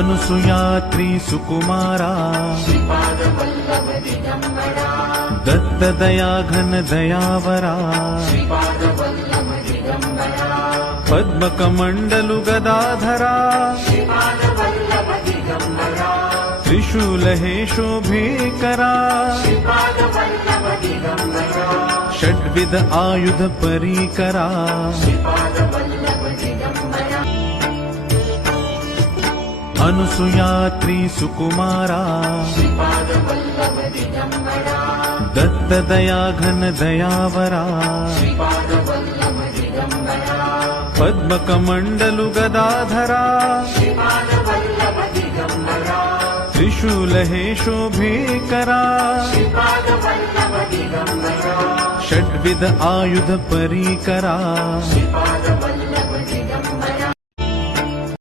अनुसुयात्री सुकुमारा दत्त दया घन दयावरा पद्मकमण्डलु गदाधरा त्रिशूलहे शोभेकरा षड्विध आयुध परीकरा अनुसुयात्री सुकुमारा दत्त दया घन दयावरा पद्मकमण्डलु गदाधरा त्रिशूलहे शोभेकरा षड्विध आयुध परीकरा